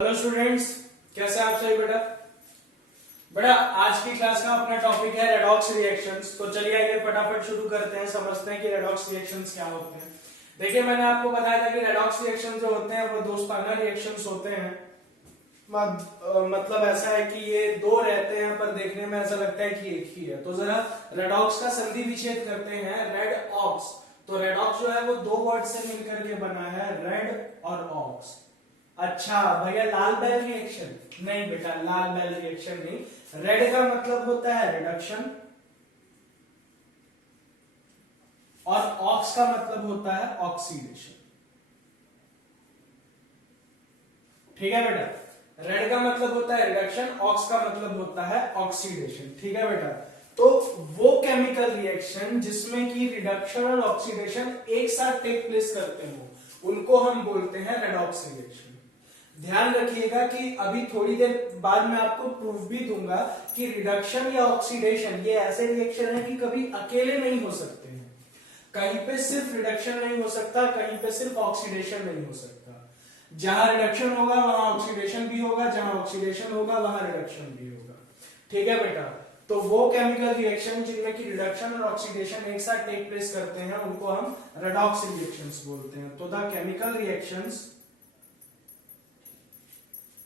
Hello students, कैसे आप सभी बेटा। बेटा आज की क्लास का अपना टॉपिक है रेडॉक्स रिएक्शंस। तो चलिए आइए फटाफट शुरू करते हैं, समझते हैं कि रेडॉक्स रिएक्शंस क्या होते हैं। देखिए मैंने आपको बताया था कि रेडॉक्स रिएक्शन जो होते हैं वो दोस्ताना रिएक्शंस होते हैं। मतलब ऐसा है कि ये दो रहते हैं पर देखने में ऐसा लगता है कि एक ही है। तो जरा रेडॉक्स का संधि विच्छेद करते हैं, रेड ऑक्स। तो रेडॉक्स जो है वो दो वर्ड से मिलकर के बना है, रेड और ऑक्स। अच्छा भैया लाल बैल रिएक्शन नहीं बेटा, लाल बैल रिएक्शन नहीं। रेड का मतलब होता है रिडक्शन और ऑक्स का मतलब होता है ऑक्सीडेशन। ठीक है बेटा, रेड का मतलब होता है रिडक्शन, ऑक्स का मतलब होता है ऑक्सीडेशन। ठीक है बेटा, तो वो केमिकल रिएक्शन जिसमें कि रिडक्शन और ऑक्सीडेशन एक साथ टेक प्लेस करते हो उनको हम बोलते हैं रेडॉक्स रिएक्शन। ध्यान रखिएगा कि अभी थोड़ी देर बाद मैं आपको प्रूफ भी दूंगा कि रिडक्शन या ऑक्सीडेशन ये ऐसे रिएक्शन है कि कभी अकेले नहीं हो सकते हैं। कहीं पे सिर्फ रिडक्शन नहीं हो सकता, कहीं पे सिर्फ ऑक्सीडेशन नहीं हो सकता। जहां रिडक्शन होगा वहां ऑक्सीडेशन भी होगा, जहां ऑक्सीडेशन होगा वहां रिडक्शन भी होगा। ठीक है बेटा, तो वो केमिकल रिएक्शन जिनमें कि रिडक्शन और ऑक्सीडेशन एक साथ टेक प्लेस करते हैं उनको हम रेडॉक्स रिएक्शंस बोलते हैं। तो the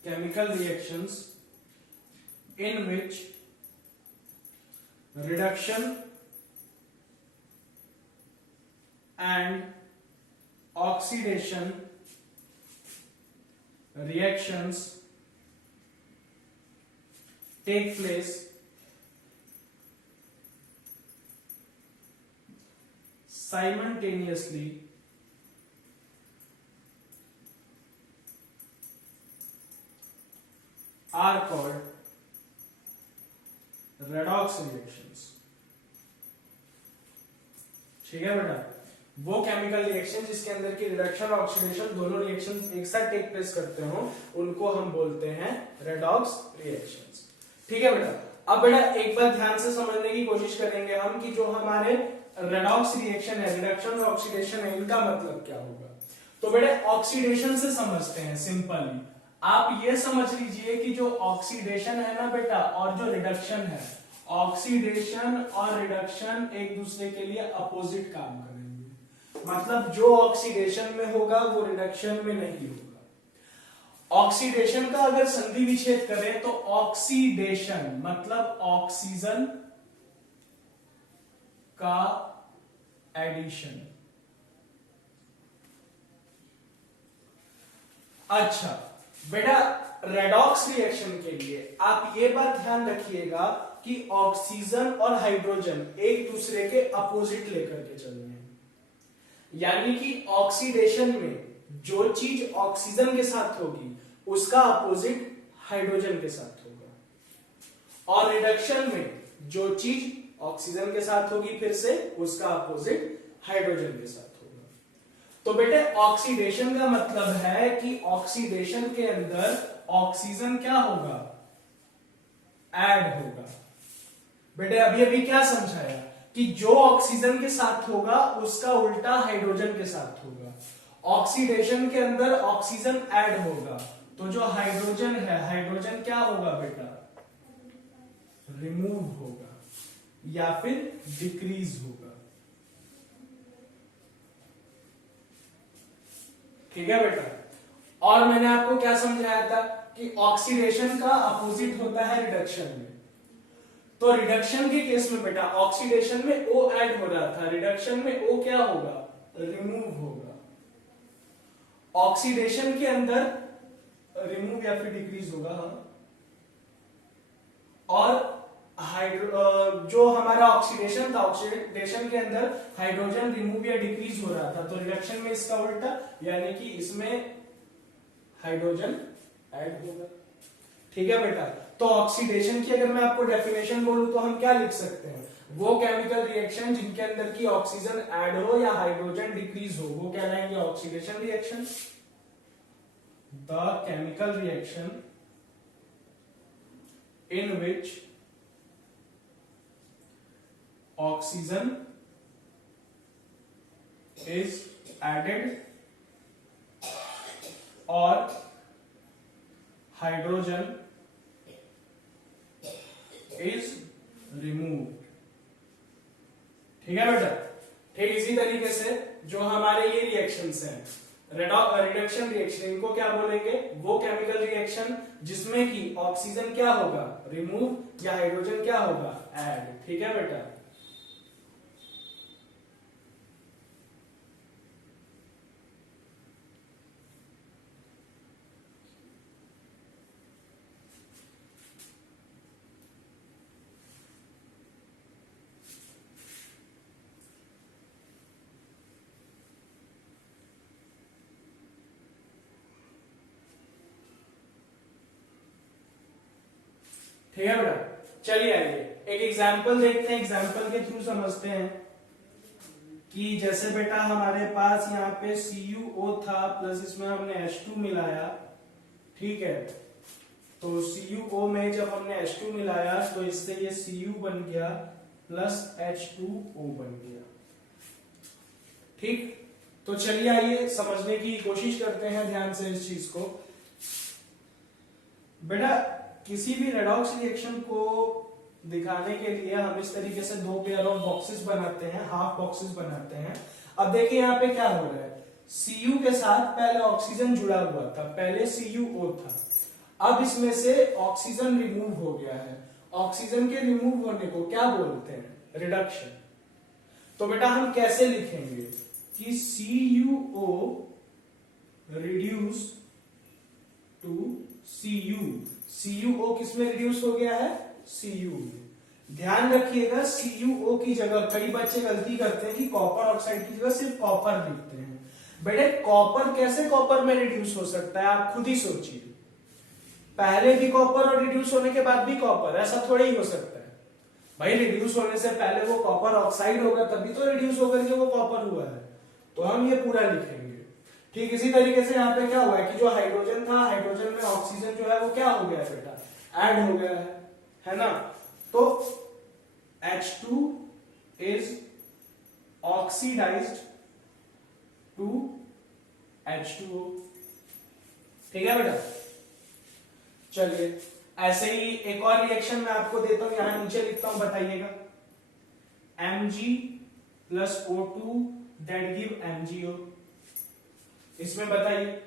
chemical reactions in which reduction and oxidation reactions take place simultaneously are called redox reactions। ठीक है बेटा, वो केमिकल रिएक्शन जिसके अंदर की रिडक्शन और ऑक्सीडेशन दोनों रिएक्शन एक साथ टेक प्लेस करते हो उनको हम बोलते हैं रेडॉक्स रिएक्शंस। ठीक है बेटा, अब बेटा एक बार ध्यान से समझने की कोशिश करेंगे हम कि जो हमारे रेडॉक्स रिएक्शन है, रिडक्शन और ऑक्सीडेशन है, इनका मतलब क्या होगा। तो बेटा ऑक्सीडेशन से समझते हैं सिंपली। आप ये समझ लीजिए कि जो ऑक्सीडेशन है ना बेटा और जो रिडक्शन है, ऑक्सीडेशन और रिडक्शन एक दूसरे के लिए अपोजिट काम करेंगे। मतलब जो ऑक्सीडेशन में होगा वो रिडक्शन में नहीं होगा। ऑक्सीडेशन का अगर संधि विच्छेद करें तो ऑक्सीडेशन मतलब ऑक्सीजन का एडिशन। अच्छा बेटा, रेडॉक्स रिएक्शन के लिए आप ये बात ध्यान रखिएगा कि ऑक्सीजन और हाइड्रोजन एक दूसरे के अपोजिट लेकर के चल रहे हैं। यानी कि ऑक्सीडेशन में जो चीज ऑक्सीजन के साथ होगी उसका अपोजिट हाइड्रोजन के साथ होगा, और रिडक्शन में जो चीज ऑक्सीजन के साथ होगी फिर से उसका अपोजिट हाइड्रोजन के साथ होगा। तो बेटे ऑक्सीडेशन का मतलब है कि ऑक्सीडेशन के अंदर ऑक्सीजन क्या होगा, ऐड होगा। बेटे अभी अभी क्या समझाया कि जो ऑक्सीजन के साथ होगा उसका उल्टा हाइड्रोजन के साथ होगा। ऑक्सीडेशन के अंदर ऑक्सीजन ऐड होगा तो जो हाइड्रोजन है, हाइड्रोजन क्या होगा बेटा, रिमूव होगा या फिर डिक्रीज होगा। ठीक है बेटा, और मैंने आपको क्या समझाया था कि ऑक्सीडेशन का अपोजिट होता है रिडक्शन में। तो रिडक्शन के केस में बेटा ऑक्सीडेशन में O ऐड हो रहा था, रिडक्शन में O क्या होगा, रिमूव होगा। ऑक्सीडेशन के अंदर रिमूव या फिर डिक्रीज होगा। और जो हमारा ऑक्सीडेशन था, ऑक्सीडेशन के अंदर हाइड्रोजन रिमूव या डिक्रीज हो रहा था, तो रिडक्शन में इसका उल्टा, यानी कि इसमें हाइड्रोजन ऐड होगा। ठीक है बेटा, तो ऑक्सीडेशन की अगर मैं आपको डेफिनेशन बोलूं तो हम क्या लिख सकते हैं, वो केमिकल रिएक्शन जिनके अंदर की ऑक्सीजन ऐड हो या हाइड्रोजन डिक्रीज हो वो कहलाएंगे oxidation reaction. The chemical reaction in which oxygen is added or hydrogen is removed. ठीक है बेटा। ठीक इसी तरीके से जो हमारे ये रिएक्शंस हैं, रिडक्शन रिएक्शन, इनको क्या बोलेंगे? वो केमिकल रिएक्शन जिसमें कि ऑक्सीजन क्या होगा? रिमूव, या हाइड्रोजन क्या होगा? ऐड। ठीक है बेटा। ठीक है बेटा। चलिए आइए एक एग्जाम्पल देखते हैं, एग्जाम्पल के थ्रू समझते हैं कि जैसे बेटा हमारे पास यहाँ पे CuO था प्लस इसमें हमने H2 मिलाया। ठीक है, तो CuO में जब हमने H2 मिलाया तो इससे ये Cu बन गया प्लस H2O बन गया। ठीक, तो चलिए आइए समझने की कोशिश करते हैं ध्यान से इस चीज को। बेटा किसी भी रेडॉक्स रिएक्शन को दिखाने के लिए हम इस तरीके से दो पेयर ऑफ बॉक्सेस बनाते हैं, हाफ बॉक्सेस बनाते हैं। अब देखिए यहाँ पे क्या हो रहा है, Cu के साथ पहले ऑक्सीजन जुड़ा हुआ था, पहले CuO था, अब इसमें से ऑक्सीजन रिमूव हो गया है। ऑक्सीजन के रिमूव होने को क्या बोलते हैं? रिडक्शन। तो बेटा हम कैसे लिखेंगे कि CuO रिड्यूस टू CuO किस में रिड्यूस हो गया है? Cu में। ध्यान रखिएगा CuO की जगह कई बच्चे गलती करते हैं कि कॉपर ऑक्साइड की जगह सिर्फ कॉपर लिखते हैं। बेटे कॉपर कैसे कॉपर में रिड्यूस हो सकता है? आप खुद ही सोचिए, पहले भी कॉपर और रिड्यूस होने के बाद भी कॉपर, ऐसा थोड़ा ही हो सकता है भाई। रिड्यूस होने से पहले वो कॉपर ऑक्साइड होगा तभी तो रिड्यूस होकर के वो कॉपर हुआ है। तो हम ये पूरा लिखेंगे। ठीक इसी तरीके से यहाँ पे क्या हुआ है कि जो हाइड्रोजन था, हाइड्रोजन में ऑक्सीजन जो है वो क्या हो गया बेटा? ऐड हो गया है ना। तो H2 is oxidized to H2O। ठीक है बेटा। चलिए ऐसे ही एक और रिएक्शन मैं आपको देता हूं, यहां नीचे लिखता हूं, बताइएगा। Mg plus O2 that give MgO। इसमें बताइए,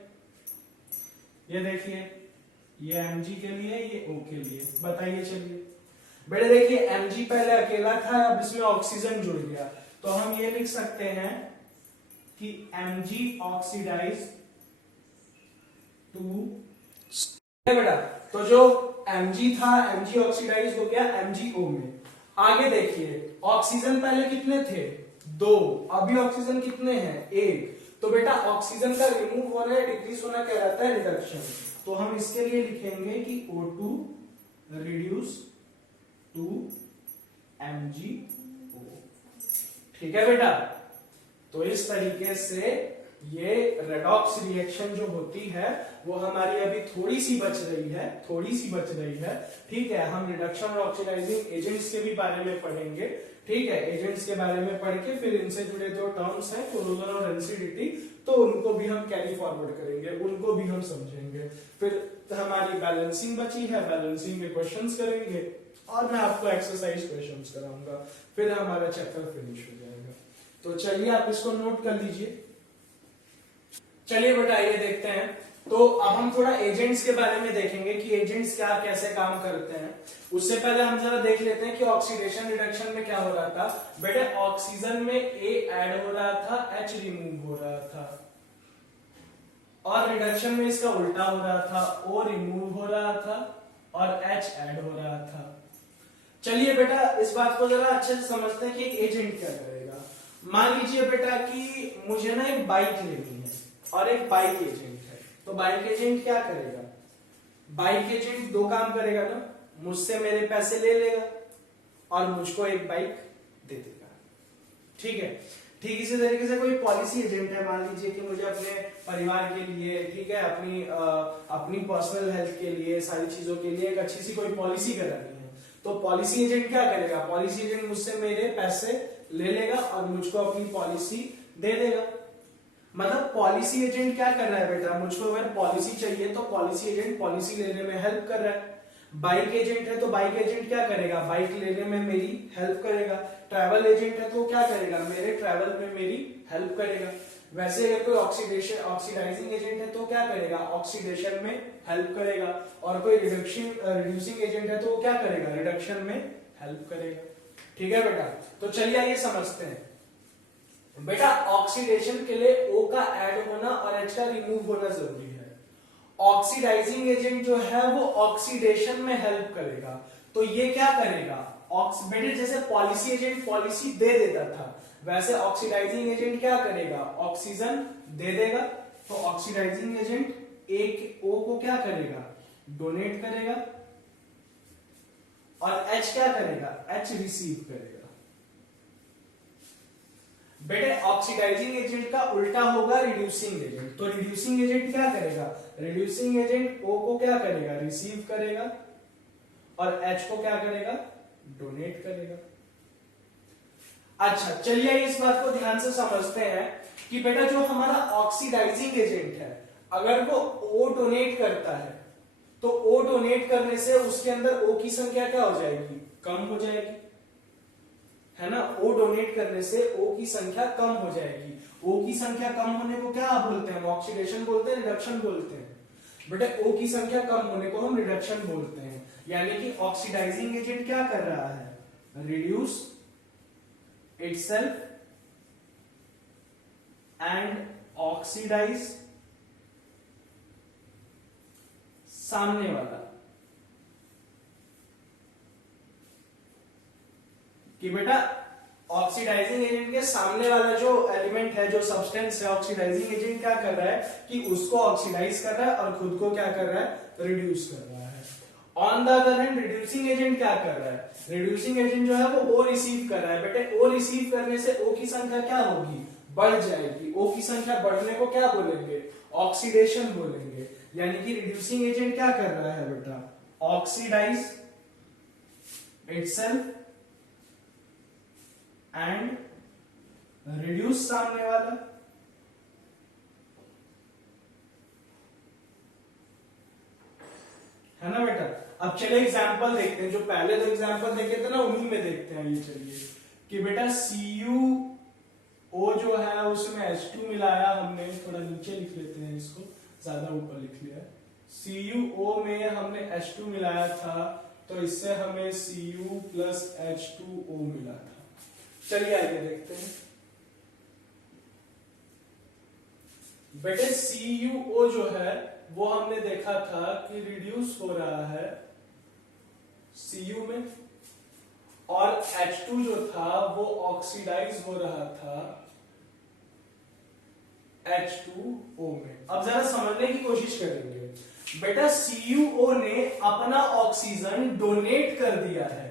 ये देखिए, ये Mg के लिए, ये O के लिए, बताइए। चलिए बेटे देखिए Mg पहले अकेला था, अब इसमें ऑक्सीजन जुड़ गया, तो हम ये लिख सकते हैं कि Mg ऑक्सीडाइज टू। बेटा तो जो Mg था, Mg ऑक्सीडाइज हो गया MgO में। आगे देखिए ऑक्सीजन पहले कितने थे? 2, अभी ऑक्सीजन कितने हैं? 1। तो बेटा ऑक्सीजन का रिमूव होना या डिक्रीज होना कहलाता है रिडक्शन। तो हम इसके लिए लिखेंगे कि O2 रिड्यूस टू MgO। ठीक है बेटा। तो इस तरीके से ये रेडॉक्स रिएक्शन जो होती है वो हमारी अभी थोड़ी सी बच रही है। ठीक है, हम रिडक्शन और ऑक्सीडाइजिंग एजेंट्स के भी बारे में पढ़ेंगे। ठीक है, एजेंट्स के बारे में पढ़ के फिर इनसे जुड़े जो टर्म्स हैं, कोरोजन और रेंसिडिटी, तो उनको भी हम कैरी फॉरवर्ड करेंगे, उनको भी हम समझेंगे। फिर हमारी बैलेंसिंग बची है, बैलेंसिंग के क्वेश्चंस करेंगे और मैं आपको एक्सरसाइज क्वेश्चंस कराऊंगा, फिर हमारा चैप्टर फिनिश हो जाएगा। तो चलिए आप इसको नोट कर लीजिए। चलिए बेटा ये देखते हैं। तो अब हम थोड़ा एजेंट्स के बारे में देखेंगे कि एजेंट्स क्या कैसे काम करते हैं। उससे पहले हम जरा देख लेते हैं कि ऑक्सीडेशन रिडक्शन में क्या हो रहा था। बेटे ऑक्सीजन में A ऐड हो रहा था, H रिमूव हो रहा था, और रिडक्शन में इसका उल्टा हो रहा था, O रिमूव हो रहा था और H ऐड हो रहा था। चलिए बेटा इस बात को जरा अच्छे से समझते हैं कि एक एजेंट क्या करेगा। मान लीजिए बेटा कि मुझे ना एक बाइक लेनी है और एक बाइक एजेंट है, तो बाइक एजेंट क्या करेगा? बाइक एजेंट दो काम करेगा ना, मुझसे मेरे पैसे ले लेगा और मुझको एक बाइक दे देगा। ठीक है, ठीक इसी तरीके से कोई पॉलिसी एजेंट है, मान लीजिए कि मुझे अपने परिवार के लिए, ठीक है, अपनी पर्सनल हेल्थ के लिए, सारी चीजों के लिए एक अच्छी सी कोई पॉलिसी करानी है, तो पॉलिसी एजेंट क्या करेगा? पॉलिसी एजेंट मुझसे मेरे पैसे ले लेगा और मुझको अपनी पॉलिसी दे देगा। मतलब पॉलिसी एजेंट क्या कर रहा है बेटा, मुझको अगर पॉलिसी चाहिए तो पॉलिसी एजेंट पॉलिसी लेने में हेल्प कर रहा है। बाइक एजेंट है तो बाइक एजेंट क्या करेगा, बाइक लेने में मेरी हेल्प करेगा। ट्रैवल एजेंट है तो क्या करेगा, मेरे ट्रैवल में मेरी हेल्प करेगा। वैसे अगर कोई ऑक्सीडाइजिंग एजेंट है तो क्या करेगा, ऑक्सीडेशन में हेल्प करेगा। और कोई रिड्यूसिंग एजेंट है तो क्या करेगा, रिडक्शन में हेल्प करेगा। ठीक है बेटा, तो चलिए आइए समझते हैं। बेटा ऑक्सीडेशन के लिए O का ऐड होना और H का रिमूव होना जरूरी है। ऑक्सीडाइजिंग एजेंट जो है वो ऑक्सीडेशन में हेल्प करेगा, तो ये क्या करेगा, बेटे जैसे पॉलिसी एजेंट पॉलिसी दे देता था, वैसे ऑक्सीडाइजिंग एजेंट क्या करेगा, ऑक्सीजन दे देगा। तो ऑक्सीडाइजिंग एजेंट एक O को क्या करेगा, डोनेट करेगा, और H क्या करेगा, H रिसीव करेगा। बेटे ऑक्सीडाइजिंग एजेंट का उल्टा होगा रिड्यूसिंग एजेंट, तो रिड्यूसिंग एजेंट क्या करेगा, रिड्यूसिंग एजेंट O को क्या करेगा, रिसीव करेगा, और H को क्या करेगा, डोनेट करेगा। अच्छा चलिए इस बात को ध्यान से समझते हैं कि बेटा जो हमारा ऑक्सीडाइजिंग एजेंट है, अगर वो O डोनेट करता है तो O डोनेट करने से उसके अंदर O की संख्या क्या हो जाएगी, कम हो जाएगी, है ना। O डोनेट करने से O की संख्या कम हो जाएगी। O की संख्या कम होने को क्या बोलते हैं, ऑक्सीडेशन बोलते हैं, रिडक्शन बोलते हैं। बेटा O की संख्या कम होने को हम रिडक्शन बोलते हैं। यानी कि ऑक्सीडाइजिंग एजेंट क्या कर रहा है, रिड्यूस इटसेल्फ एंड ऑक्सीडाइज सामने वाला। कि बेटा ऑक्सीडाइजिंग एजेंट के सामने वाला जो एलिमेंट है, जो सब्सटेंस है, ऑक्सीडाइजिंग एजेंट क्या कर रहा है कि उसको ऑक्सीडाइज कर रहा है और खुद को क्या कर रहा है, रिड्यूस कर रहा है। On the other hand reducing agent क्या कर रहा है, रिड्यूसिंग एजेंट जो है वो O रिसीव कर रहा है। बेटे O रिसीव करने से O की संख्या क्या होगी, बढ़ जाएगी। O की संख्या बढ़ने को क्या बोलेंगे, ऑक्सीडेशन बोलेंगे। यानी कि रिड्यूसिंग एजेंट क्या कर रहा है बेटा, ऑक्सीडाइज इटसेल्फ एंड रिड्यूस सामने वाला। है ना बेटा। अब चले एग्जांपल देखते हैं, जो पहले दो एग्जांपल देखे थे ना उन्हीं में देखते हैं। ये चलिए कि बेटा CuO जो है उसमें H2 मिलाया हमने, थोड़ा नीचे लिख लेते हैं इसको, ज्यादा ऊपर लिख लिया है। CuO में हमने H2 मिलाया था, तो इससे हमें Cu प्लस H2O मिला था। चलिए आगे देखते हैं। बेटे CuO जो है वो हमने देखा था कि रिड्यूस हो रहा है Cu में, और H2 जो था वो ऑक्सीडाइज हो रहा था H2O में। अब जरा समझने की कोशिश करेंगे। बेटा CuO ने अपना ऑक्सीजन डोनेट कर दिया है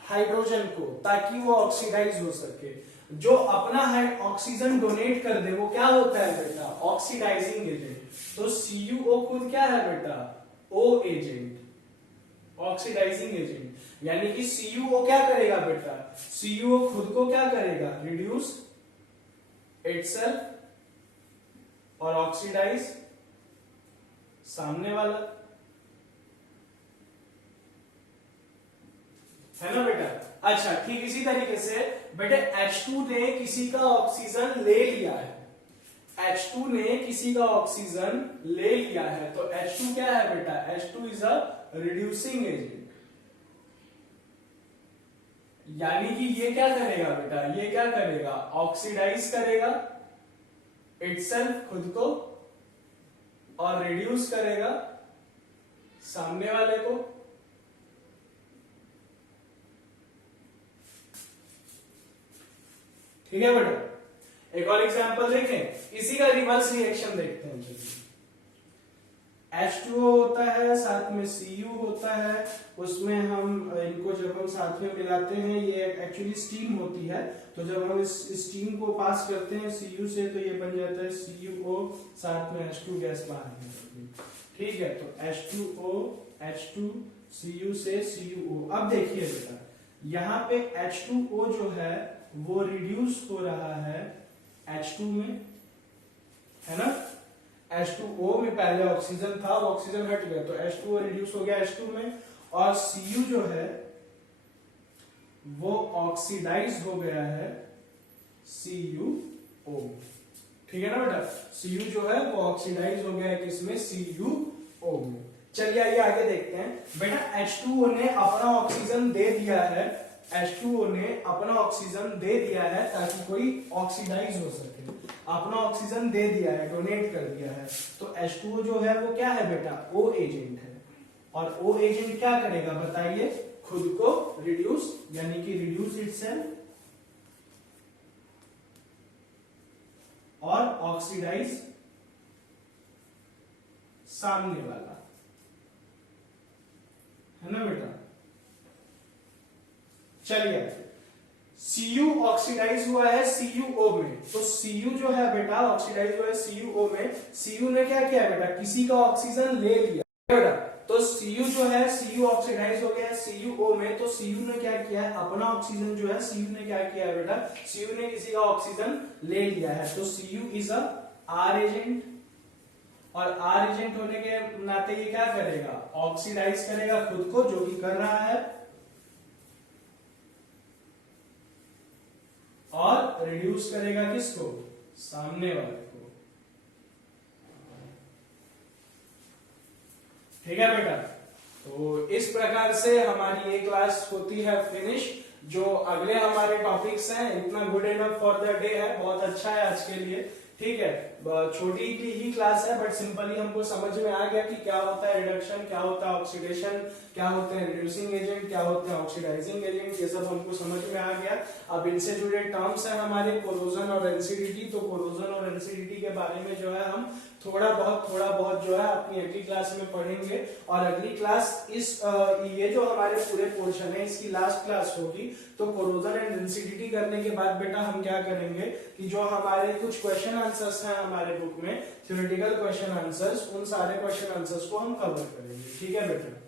हाइड्रोजन को, ताकि वो ऑक्सीडाइज हो सके। जो अपना ऑक्सीजन डोनेट कर दे वो क्या होता है बेटा, ऑक्सीडाइजिंग एजेंट। तो CuO खुद क्या है बेटा, O एजेंट, ऑक्सीडाइजिंग एजेंट। यानी कि CuO क्या करेगा बेटा, CuO खुद को क्या करेगा, रिड्यूस इटसेल्फ और ऑक्सीडाइज सामने वाला। है ना बेटा। अच्छा ठीक इसी तरीके से बेटे H2 ने किसी का ऑक्सीजन ले लिया है, H2 ने किसी का ऑक्सीजन ले लिया है, तो H2 क्या है बेटा, H2 is a reducing agent. यानी कि ये क्या करेगा बेटा, ये क्या करेगा, ऑक्सीडाइज करेगा इटसेल्फ खुद को, और रिड्यूस करेगा सामने वाले को। ठीक है बेटा। एक और एग्जांपल देखें, इसी का रिवर्स रिएक्शन देखते हैं। H2O होता है, साथ में Cu होता है, उसमें हम इनको जब हम साथ में मिलाते हैं, ये एक्चुअली स्टीम होती है, तो जब हम इस स्टीम को पास करते हैं Cu से, तो ये बन जाता है CuO, साथ में H2 गैस बाहर निकलती है। ठीक है, तो H2O H2 Cu से CuO। अब देखिए बेटा, यहाँ पे H2O जो है वो रिड्यूस हो रहा है H2 में, है ना, H2O में पहले ऑक्सीजन था, वो ऑक्सीजन हट गया तो H2O रिड्यूस हो गया H2 में, और Cu जो है वो ऑक्सीडाइज हो गया है CuO में। ठीक है ना बेटा, Cu जो है वो ऑक्सीडाइज हो गया है किसमें, CuO में। चलिए आइए आगे देखते हैं। बेटा H2O ने अपना ऑक्सीजन दे दिया है, H2O ने अपना ऑक्सीजन दे दिया है ताकि कोई ऑक्सीडाइज हो सके, अपना ऑक्सीजन दे दिया है, डोनेट कर दिया है। तो H2O जो है वो क्या है बेटा, O एजेंट है, और O एजेंट क्या करेगा बताइए, खुद को रिड्यूस, यानी कि रिड्यूस इटसेल्फ और ऑक्सीडाइज सामने वाला, है ना बेटा। चलिए Cu ऑक्सीडाइज हुआ है CuO में, तो Cu जो है बेटा ऑक्सीडाइज हुआ है CuO में। Cu ने क्या किया बेटा, किसी का ऑक्सीजन ले लिया बेटा, तो Cu जो है Cu ऑक्सीडाइज हो गया है CuO में, तो Cu ने क्या किया है, अपना ऑक्सीजन जो है Cu ने क्या किया है बेटा, Cu ने किसी का ऑक्सीजन ले लिया है, तो Cu is a R agent, और R एजेंट होने के नाते ये क्या करेगा, ऑक्सीडाइज करेगा खुद को, जो कि कर रहा है, और रिड्यूस करेगा किसको, सामने वाले को। ठीक है बेटा, तो इस प्रकार से हमारी ये क्लास होती है फिनिश। जो अगले हमारे टॉपिक्स हैं, इतना good enough for the day है, बहुत अच्छा है आज के लिए। ठीक है, छोटी ही क्लास है, बट सिंपली हमको समझ में आ गया कि क्या होता है रिडक्शन, क्या होता है ऑक्सीडेशन, क्या होते हैं रिड्यूसिंग एजेंट, क्या होते हैं ऑक्सीडाइजिंग एजेंट, ये सब हमको समझ में आ गया। अब इनसे जुड़े टर्म्स है हमारे कोरोजन और एनसीडीटी, तो कोरोजन और एनसीडीटी के बारे में जो है हम थोड़ा बहुत जो है अपनी अगली क्लास में पढ़ेंगे। और अगली क्लास ये जो हमारे पूरे पोर्शन है इसकी लास्ट क्लास होगी। तो कोरोजन एंड एनसीडीटी करने के बाद बेटा हम क्या करेंगे कि जो हमारे कुछ क्वेश्चन आंसर्स हैं हमारे बुक में, थ्योरेटिकल क्वेश्चन आंसर्स, उन सारे क्वेश्चन आंसर्स को हम कवर करेंगे। ठीक है बेटा,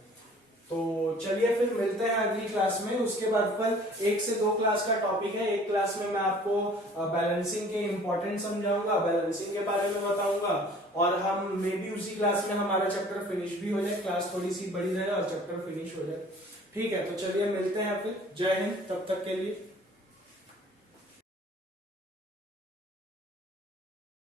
तो चलिए फिर मिलते हैं अगली क्लास में। उसके बाद पर 1 से 2 क्लास का टॉपिक है। एक क्लास में मैं आपको बैलेंसिंग के इंपॉर्टेंट समझाऊंगा, बैलेंसिंग के बारे में बताऊंगा, और हम मे बी उसी क्लास में हमारा चैप्टर फिनिश भी हो जाए, क्लास थोड़ी सी बड़ी रहे और चैप्टर फिनिश हो जाए। ठीक है, तो चलिए मिलते हैं फिर। जय हिंद, तब तक के लिए।